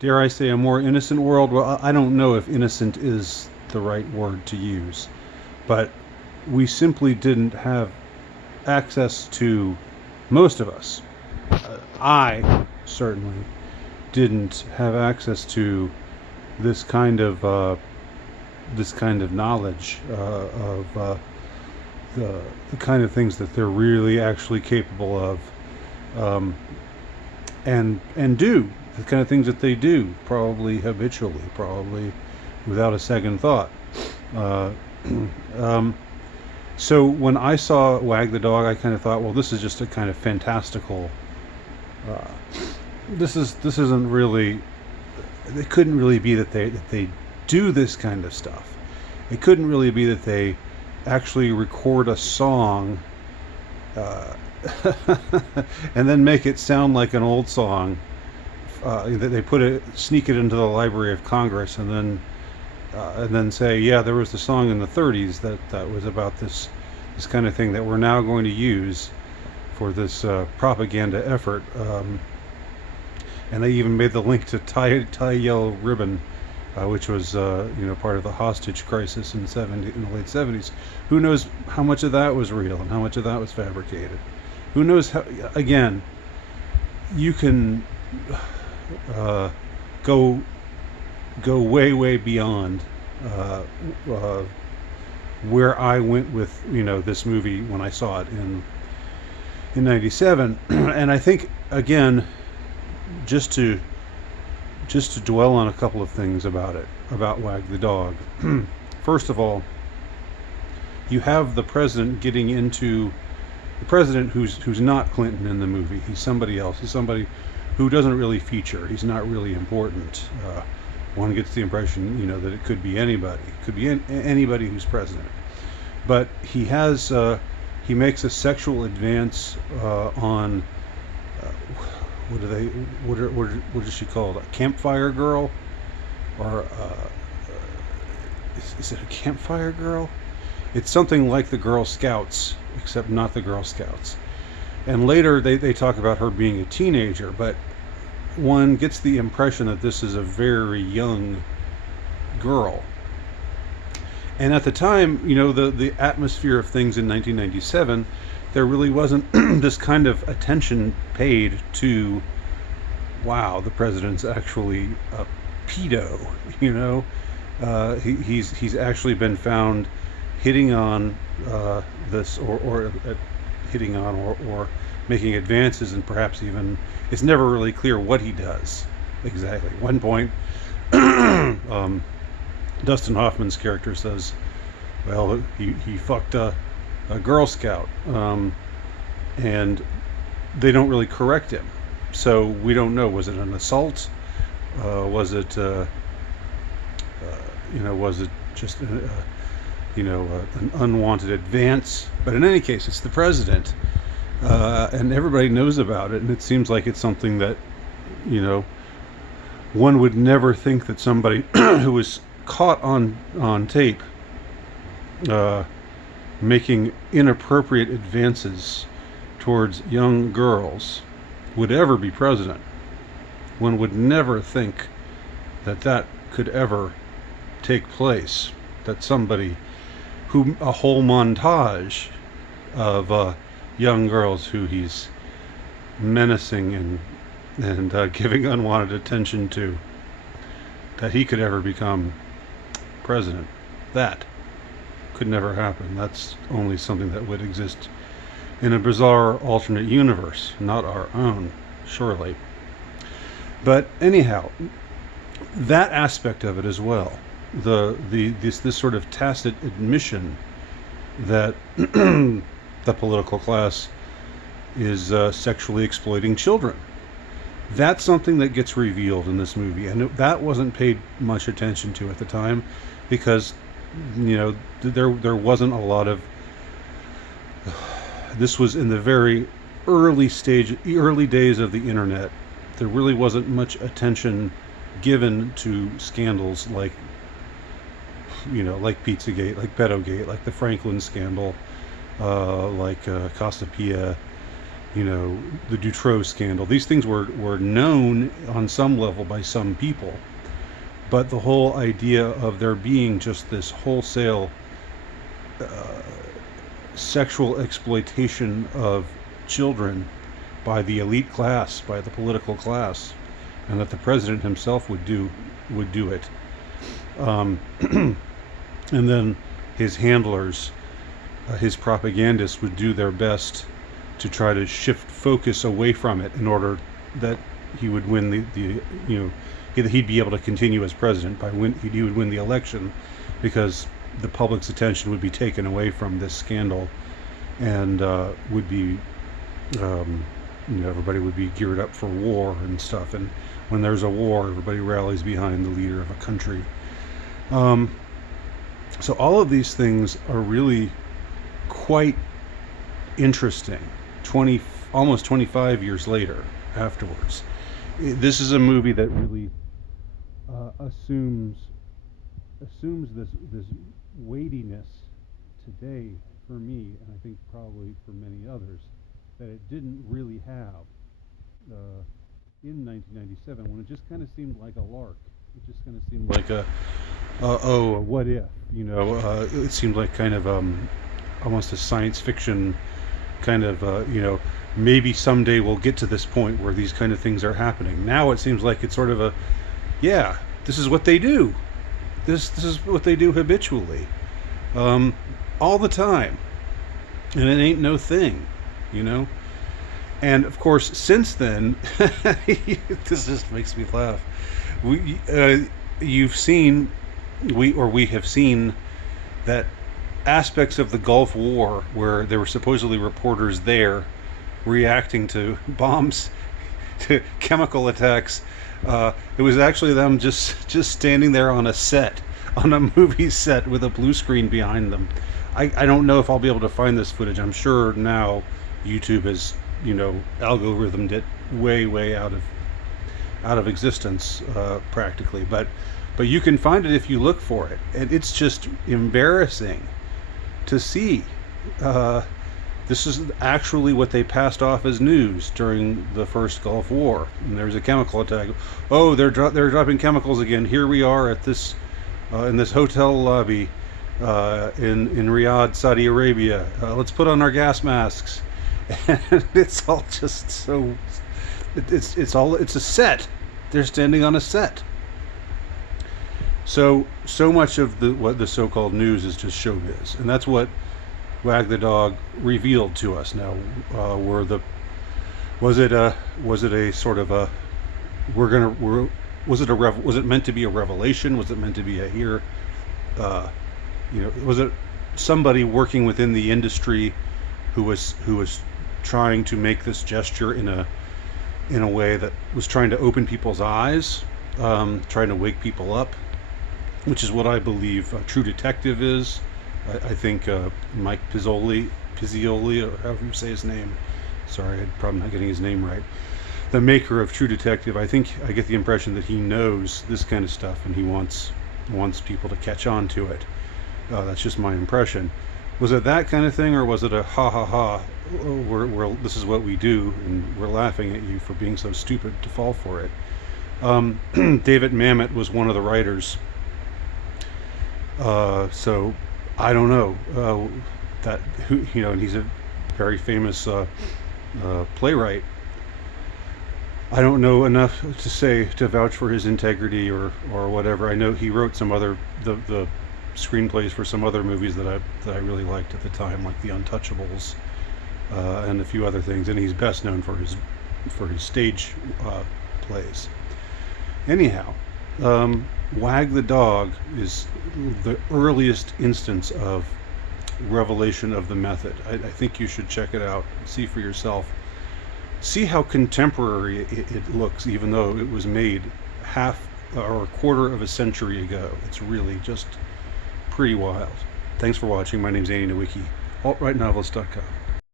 dare I say, a more innocent world. Well, I don't know if innocent is the right word to use, but we simply didn't have access to, most of us, I certainly didn't have access to this kind of knowledge of the kind of things that they're really actually capable of, um, and do the kind of things that they do, probably habitually, probably without a second thought. Uh, um, so when I saw Wag the Dog, I kind of thought, well, this is just a kind of fantastical. Uh, this isn't really. It couldn't really be that they do this kind of stuff. It couldn't really be that they actually record a song uh, and then make it sound like an old song. They sneak it into the Library of Congress, and then say, yeah, there was the song in the 30s that was about this kind of thing that we're now going to use for this propaganda effort. And they even made the link to tie yellow ribbon, which was part of the hostage crisis in the late 70s. Who knows how much of that was real and how much of that was fabricated? Who knows how? Again, you can go way beyond uh, uh, where I went with this movie when I saw it in '97, and I think again, just to dwell on a couple of things about Wag the Dog. First of all, you have the president who's not Clinton in the movie. He's somebody else. He's somebody who doesn't really feature. He's not really important. One gets the impression, that it could be anybody. It could be anybody who's president. But he makes a sexual advance on. What is she called? A campfire girl, or is it a campfire girl? It's something like the Girl Scouts, except not the Girl Scouts. And later they talk about her being a teenager, but one gets the impression that this is a very young girl. And at the time, the atmosphere of things in 1997, there really wasn't this kind of attention paid to, wow, the president's actually a pedo. He's actually been found hitting on this or hitting on or making advances, and perhaps even it's never really clear what he does exactly. At one point, Dustin Hoffman's character says, well, he fucked a Girl Scout, and they don't really correct him, so we don't know. Was it an assault? Was it just an unwanted advance? But in any case, it's the president, and everybody knows about it, and it seems like it's something that one would never think that somebody who was caught on tape making inappropriate advances towards young girls would ever be president. One would never think that could ever take place. That somebody a whole montage of young girls who he's menacing and giving unwanted attention to, that he could ever become president. That could never happen. That's only something that would exist in a bizarre alternate universe, not our own, surely. But anyhow, that aspect of it as well, this sort of tacit admission that the political class is sexually exploiting children. That's something that gets revealed in this movie, and that wasn't paid much attention to at the time, because there wasn't a lot of. This was in the very early days of the internet. There really wasn't much attention given to scandals like Pizzagate, like Bedogate, like the Franklin scandal, like Casa Pia, the Dutroux scandal. These things were known on some level by some people, but the whole idea of there being just this wholesale sexual exploitation of children by the elite class, by the political class, and that the president himself would do it. And then his handlers, his propagandists, would do their best to try to shift focus away from it in order that he would win he'd be able to continue as president. He would win the election because the public's attention would be taken away from this scandal, and would be everybody would be geared up for war and stuff. And when there's a war, everybody rallies behind the leader of a country. So all of these things are really quite interesting. Almost 25 years later, afterwards, this is a movie that really assumes this weightiness today for me, and I think probably for many others, that it didn't really have in 1997, when it just kind of seemed like a lark. It just kind of seemed like a what if, it seemed like kind of almost a science fiction kind of, maybe someday we'll get to this point where these kind of things are happening. Now it seems like it's sort of this is what they do. This is what they do habitually, all the time, and it ain't no thing, And of course, since then, this just makes me laugh. We have seen that aspects of the Gulf War where there were supposedly reporters there reacting to bombs, to chemical attacks. It was actually them just standing there on a movie set with a blue screen behind them. I don't know if I'll be able to find this footage. I'm sure now YouTube has algorithmed it way out of existence, practically, but you can find it if you look for it, and it's just embarrassing to see. This is actually what they passed off as news during the first Gulf War. And there's a chemical attack. Oh, they're dropping chemicals again. Here we are at this in this hotel lobby in Riyadh, Saudi Arabia. Let's put on our gas masks. And it's all just so. It's a set. They're standing on a set. So much of what the so-called news is just showbiz, and that's what Wag the Dog revealed to us. Now, was it a sort of a was it meant to be a revelation? Was it meant to be was it somebody working within the industry who was trying to make this gesture in a way that was trying to open people's eyes, trying to wake people up, which is what I believe True Detective is. I think Mike Pizzioli, or however you say his name. Sorry, I'm probably not getting his name right. The maker of True Detective, I get the impression that he knows this kind of stuff and he wants people to catch on to it. That's just my impression. Was it that kind of thing, or was it a ha ha ha? This is what we do, and we're laughing at you for being so stupid to fall for it. David Mamet was one of the writers. So I don't know and he's a very famous playwright. I don't know enough to vouch for his integrity or whatever. I know he wrote some other the screenplays for some other movies that I really liked at the time, like The Untouchables, and a few other things. And he's best known for his stage plays. Anyhow, Wag the Dog is the earliest instance of revelation of the method. I think you should check it out, see for yourself. See how contemporary it looks, even though it was made half or a quarter of a century ago. It's really just pretty wild. Thanks for watching. My name's Andy Nowicki, altrightnovelist.com.